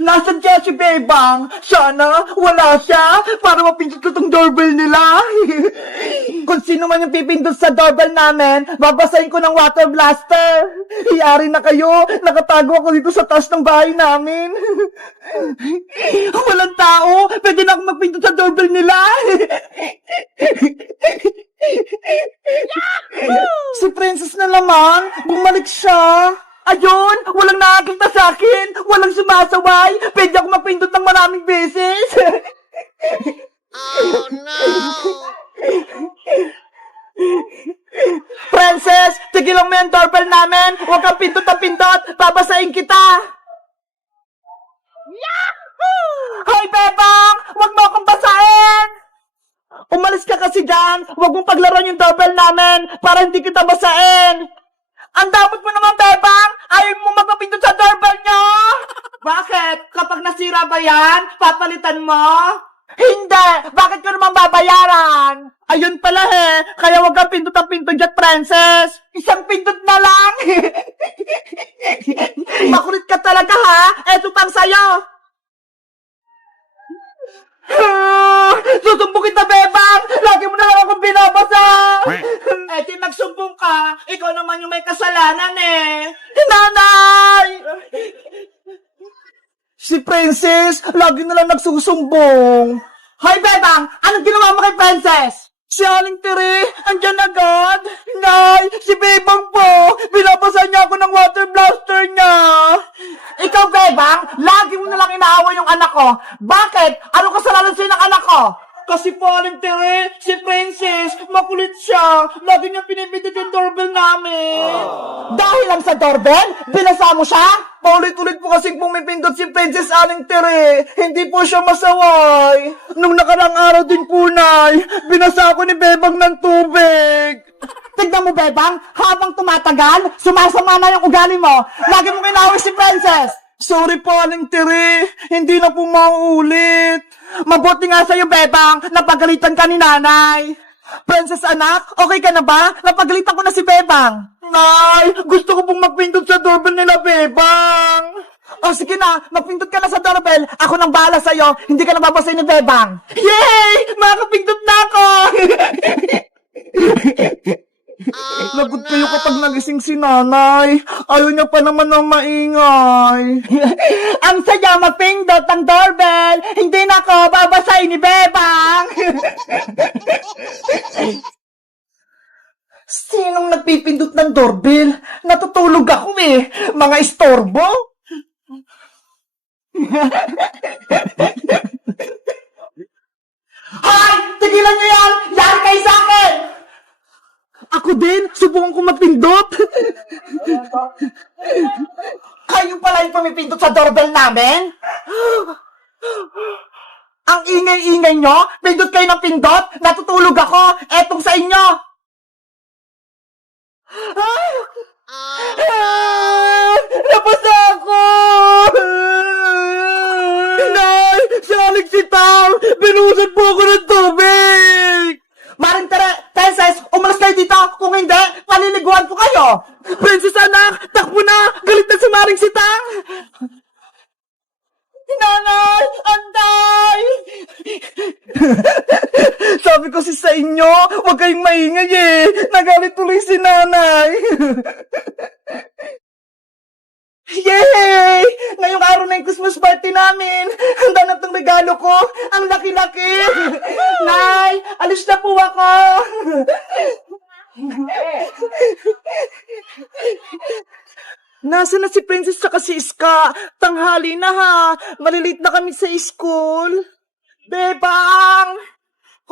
Nasaan kaya si Bebang? Sana wala siya para mapindot ko tong doorbell nila. Kung sino man yung pipindot sa doorbell namin, babasahin ko ng water blaster. Iyari na kayo, nakatago ako dito sa taas ng bahay namin. Walang tao, pwede na akong magpindot sa doorbell nila. Si Princess na naman, bumalik siya. Ayun, walang nakakita sa akin, walang sumasaway, pwede ako mapindot ng maraming beses. Oh no! Princess, tigilan mo yung doorbell namin, huwag kang pindot na pindot, babasahin kita. Yahoo! Hoy, Bebang, huwag mo akong basahin. Umalis ka kasi dyan, huwag mong paglaruan yung doorbell namin para hindi kita basahin. Ang damot mo naman, Bebang! Ayaw mo magpapindot sa doorbell nyo! Bakit? Kapag nasira ba yan, papalitan mo? Hindi! Bakit ko naman babayaran? Ayun pala kaya wag kang pindot ang pindot dyan, Princess! Isang pindot na lang! Makulit ka talaga, ha? Eto pang sayo! Susumbong kita, Bebang! Lagi mo na lang akong binabasa! Di magsumbong ka. Ikaw naman yung may kasalanan Nanay! Si Princess, lagi na lang nagsusumbong. Hoy, Bebang! Anong ginawa mo kay Princess? Si Aling Tere, andyan agad. Nay, si Bebang po. Binabasa niya ako ng water blaster niya. Ikaw, Bebang, lagi mo na lang inaaway yung anak ko. Bakit? Ano kasalanan sa'yo ng anak ko? Kasi po, Aling Tere, si Princess, makulit siya. Lagi niya pinipindot yung doorbell namin. Dahil lang sa doorbell? Binasa mo siya? Paulit-ulit po kasing pumipindot si Princess Aling Tere. Hindi po siya masaway. Nung nakarang araw din po, Nay, binasa ako ni Bebang ng tubig. Tignan mo, Bebang, habang tumatagal, sumasama na yung ugali mo. Lagi mo kinawin si Princess. Sorry po, Aling Tere. Hindi na po mauulit. Mabuti nga sa'yo, Bebang, napagalitan ka ni Nanay. Princess anak, okay ka na ba? Napagalitan ko na si Bebang. Nay, gusto ko pong magpindot sa doorbell nila, Bebang. O sige na, magpindot ka na sa doorbell. Ako nang bahala sa'yo, hindi ka nababasay ni Bebang. Yay! Makakapindot na ako! Lagot kayo kapag nagising si Nanay. Ayaw niya pa naman ng maingay. Ang saya mapindot ang doorbell. Hindi na ako babasay ni Bebang. Sinong nagpipindot ng doorbell? Natutulog ako Mga istorbo. Hoy! Tigilan niyo yan! Yan kayo sa akin! Ako din! Subukan ko magpindot! Kayo pala yung pumipindot sa doorbell namin? Ang ingay-ingay nyo? Pindot kayo ng pindot? Natutulog ako! Etong sa inyo! Napasa ako! Nay! Si Alex si Tam! Binusan po ako ng tubig! Maring Princess, umalas kayo dito! Kung hindi, paliliguan ko kayo! Princess anak, takbo na! Galit na si Maring si Tam! Nanay! Antay! Sabi ko sa inyo, huwag kayong maingay Nagalit tuloy si Nanay! Yay! Ngayong araw na yung Christmas party namin! Handa na itong regalo ko! Ang laki-laki! Nay! Alis na po ako! Nasaan na si Princess sa si Iska? Tanghali na Malilate na kami sa school. Bebang!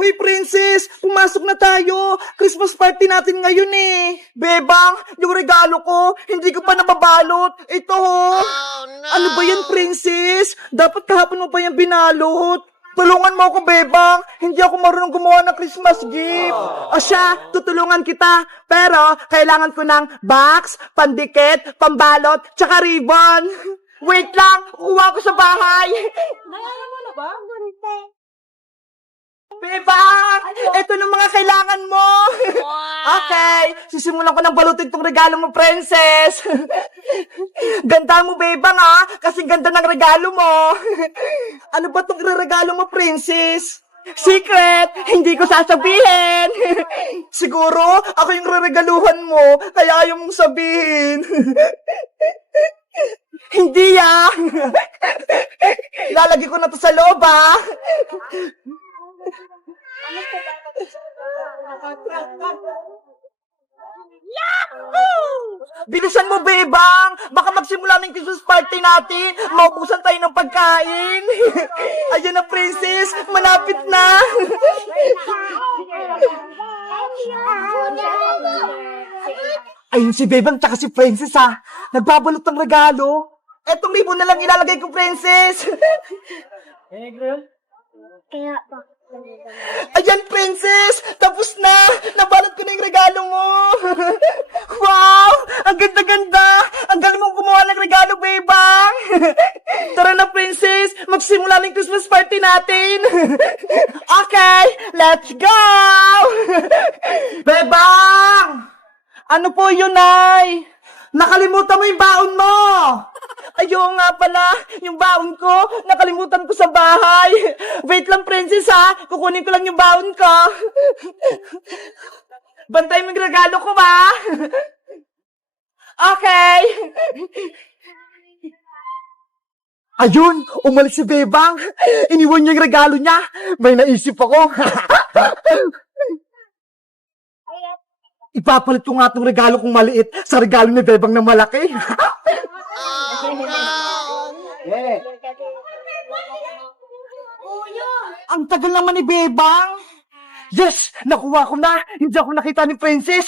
Hoy, Princess! Pumasok na tayo! Christmas party natin ngayon Bebang, yung regalo ko, hindi ko pa nababalot. Ito Oh no! Ano ba yan, Princess? Dapat kahapon mo pa yan binalot. Tulungan mo ako, Bebang. Hindi ako marunong gumawa ng Christmas gift. O siya, tutulungan kita. Pero, kailangan ko ng box, pandikit, pambalot, tsaka ribbon. Wait lang, kuha ko sa bahay. Naalala mo na ba? Ganito. Bebang! Ito na mga kailangan mo! Okay, sisimulan ko ng balutin tong regalo mo, princess! Ganda mo, Bebang, ha? Kasing ganda ng regalo mo! Ano ba tong regalo mo, princess? Secret! Hindi ko sasabihin! Siguro, ako yung reregaluhan mo, kaya ayaw mong sabihin. Hindi, ah! Lalagay ko na to sa loob, ah! Bilisan mo, Bebang! Baka magsimula ng Christmas party natin! Maubusan tayo ng pagkain! Ayan na, princess! Malapit na! Ayun si Bebang tsaka si princess, ha! Nagbabalot ng regalo! Etong ribbon na lang ilalagay ko, princess! Kaya pa. Ayan, princess! Tapos na! Nabalot ko na yung regalo mo! Wow! Ang ganda-ganda! Ang galing mong gumawa ng regalo, Bebang! Tara na, princess! Magsimula ng Christmas party natin! Okay! Let's go! Bebang! Ano po yun, Nay? Nakalimutan mo yung baon mo! Ayaw nga pala, yung baon ko, nakalimutan ko sa bahay. Wait lang, princess, ha? Kukunin ko lang yung baon ko. Bantay mo yung regalo ko, ba? Okay. Ayun, umalis si Bebang. Iniwan niya yung regalo niya. May naisip ako. Ipapalit ko nga itong regalo kong maliit sa regalo ni Bebang na malaki. Ang tagal naman ni Bebang. Yes! Nakuha ko na! Hindi ako nakita ni Princess!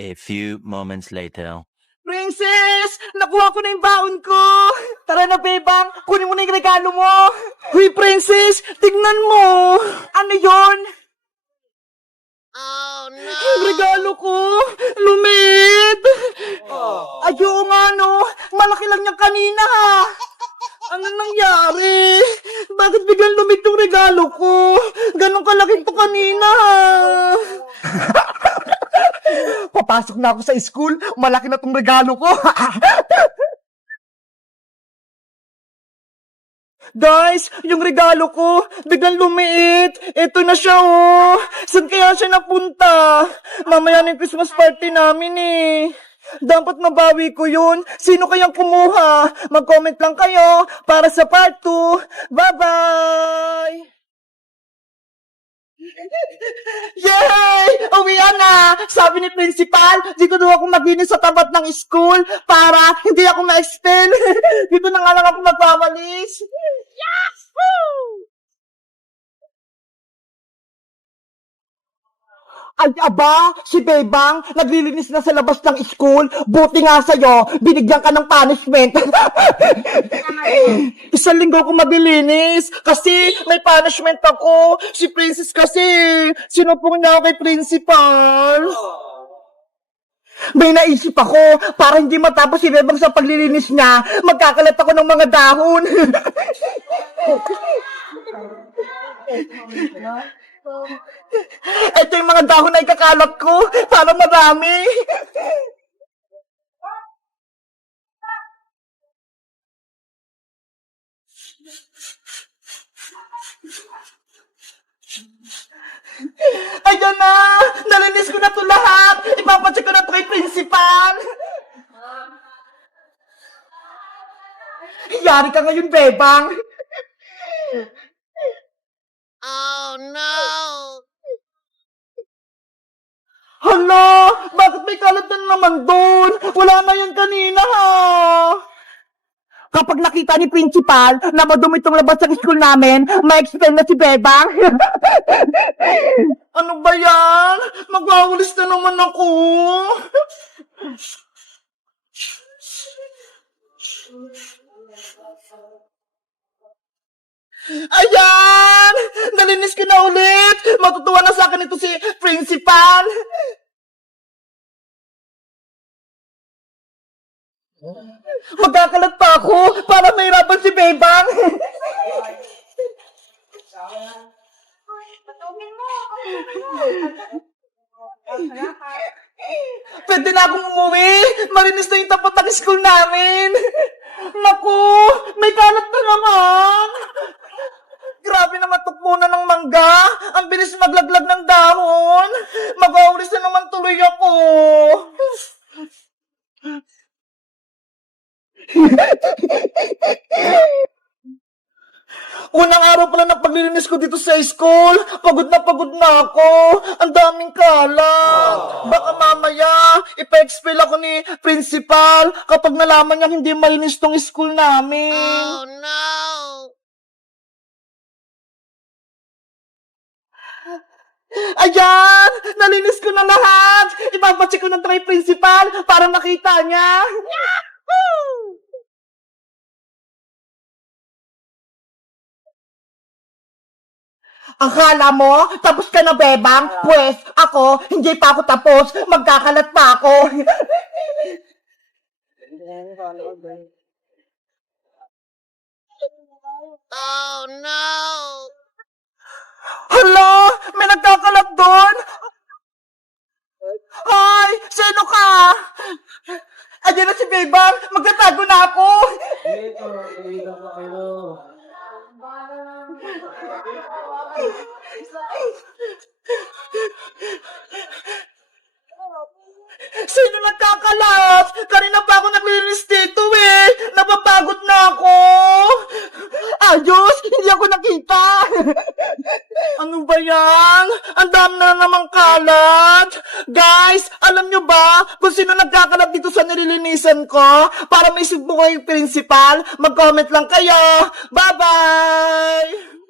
A few moments later. Princess! Nakuha ko na yung baon ko! Tara na, Bebang! Kunin mo na yung regalo mo! Huy, Princess! Tignan mo! Ano yon? Oh, no! Yung regalo ko! Lumit! Ayaw nga, no? Malaki lang niya kanina, ha? Ano nangyari? Bakit biglang lumit yung regalo ko? Ganon kalaki to kanina, ha? Papasok na ako sa school, malaki na tong regalo ko. Guys, yung regalo ko, biglang lumiit. Ito na siya, oh. Saan kaya siya napunta? Mamaya na yung Christmas party namin, eh. Dapat mabawi ko yun. Sino kayang kumuha? Mag-comment lang kayo para sa part 2. Bye-bye! Yay! Uwian na! Sabi ni principal, dito daw ako maglinis sa tapat ng school para hindi ako ma-expel. Dito na nga lang ako magwawalis. Yahoo! Ay, aba, si Bebang, naglilinis na sa labas ng school. Buti nga sa'yo, binigyan ka ng punishment. Isang linggo ko mabilinis kasi may punishment ako. Si Princess kasi, sinupong niya ako kay principal. May naisip ako, para hindi matapos si Bebang sa paglilinis niya, magkakalat ako ng mga dahon. Ito yung mga dahon na ikakalat ko para marami. Ayan na! Nalinis ko na ito lahat! Ipapacheck ko na ito kay principal! Yari ka ngayon, Bebang! Oh, no! Hala! Bakit may kalat na naman doon? Wala na yan kanina, ha? Kapag nakita ni principal na madumi itong labas ng school namin, ma-expel na si Bebang. Ano ba yan? Magwawalis na naman ako. Ayan! Nalinis ko na ulit! Matutuwa na sa akin ito si principal! Magkakalat pa ako para mahirapan si Bebang! May kalat na naman! Grabe naman tukpunan ng mangga! Ang bilis maglaglag ng dahon! Mag-aulis na naman tuloy ako! Unang araw pala ng paglilinis ko dito sa school. Pagod na ako. Ang daming kalat. Baka mamaya, ipa-expel ako ni principal kapag nalaman niya hindi malinis tong school namin. Oh no! Ayan! Nalinis ko na lahat! Ipapacheck ko na kay principal para makita niya. Yahoo! Akala mo, tapos ka na, Bebang? Pwes, ako, hindi pa ako tapos. Magkakalat pa ako. Oh no! Hala! May nagkakalat doon! Hoy! Sino ka? Ayan na si Bebang! Magtatago na ako! Sino nagkakalat? Kanina pa ako naglilinis dito eh! Napapagod na ako! Ayos! Hindi ako nakita! Ano ba yan? Ang dami na namang kalat! Guys, alam nyo ba kung sino nagkakalat dito sa nililinisan ko? Para may isip mo kayong principal, mag-comment lang kayo! Bye-bye!